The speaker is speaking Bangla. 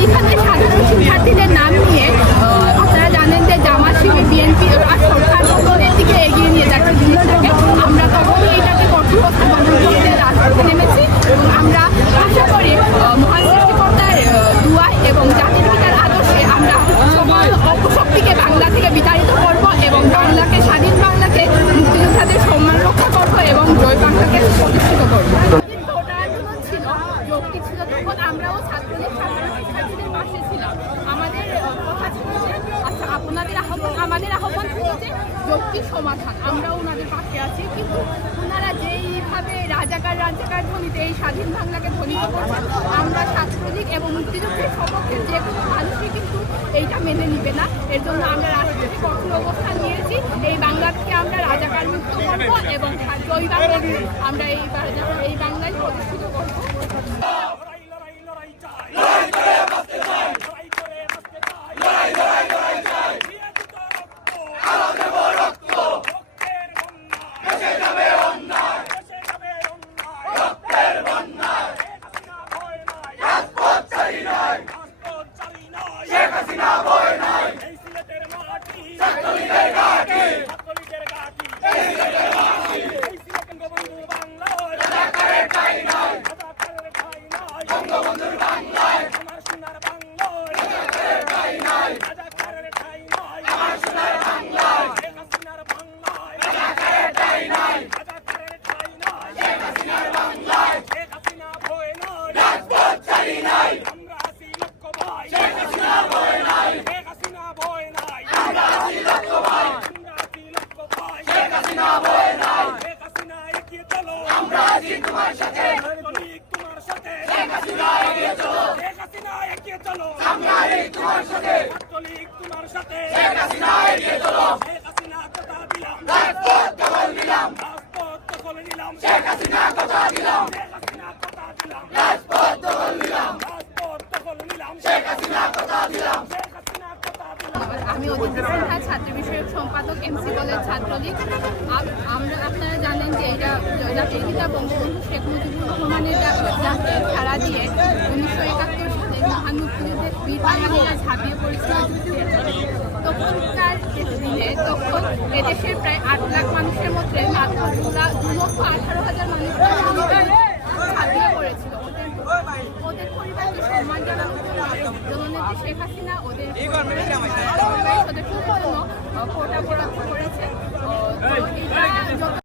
এইখানে সাধারণ শিক্ষার্থীদের নাম নিয়ে আপনারা জানেন যে জামাত শিবির বিএনপি আর যৌক্তিক সমাধান। আমরাও ওনাদের পাশে আছি, কিন্তু ওনারা যেইভাবে রাজাকার রাজাকার ধ্বনিতে এই স্বাধীন বাংলাকে ধ্বনিত করছেন, আমরা ছাত্রলীগ এবং মুক্তিযুদ্ধের সপক্ষে যে কোনো মানুষই কিন্তু এইটা মেনে নিবে না। এর জন্য আমরা রাজনীতি কঠোর অবস্থান নিয়েছি। এই বাংলাকে আমরা রাজাকার মুক্ত করব এবং জয় বাংলাকে আমরা এই এই বাংলায় প্রতিষ্ঠিত করব তোমার সাথে। ছাত্রলীগ তোমার সাথে। শেখ হাসিনা এগিয়ে চলো। শেখ হাসিনা এগিয়ে চলো। আমরা আছি তোমার সাথে। ছাত্রলীগ তোমার সাথে। শেখ হাসিনা এগিয়ে চলো। শেখ হাসিনা কথা দিলাম। রাজপথ দখল নিলাম। রাজপথ দখল নিলাম। শেখ হাসিনা কথা দিলাম। শেখ হাসিনা কথা দিলাম। রাজপথ দখল নিলাম। রাজপথ দখল নিলাম। শেখ হাসিনা কথা দিলাম শেখ হাসিনা কথা দিলাম আমি অদিতি সিনহা ছাত্র বিষয়ক সম্পাদক, এমসি কলেজ ছাত্রলীগ। আমরা আপনারা জানেন যে এটা জাতির পিতা বঙ্গবন্ধু শেখ মুজিবুর রহমানের ডাকে সাড়া দিয়ে উনিশশো একাত্তর সালে মহান মুক্তিযুদ্ধে বীর বাঙালিরা ঝাঁপিয়ে পড়েছিল তখনকার দিনে তখন এদেশের প্রায় আট লাখ মানুষের মধ্যে মাত্র দু লাখ দু লক্ষ আঠারো হাজার মানুষ ঝাঁপিয়ে পড়েছিল। ওদের পরিবারকে সম্মান জননেত্রী শেখ হাসিনা ওদের কোটা করেছে।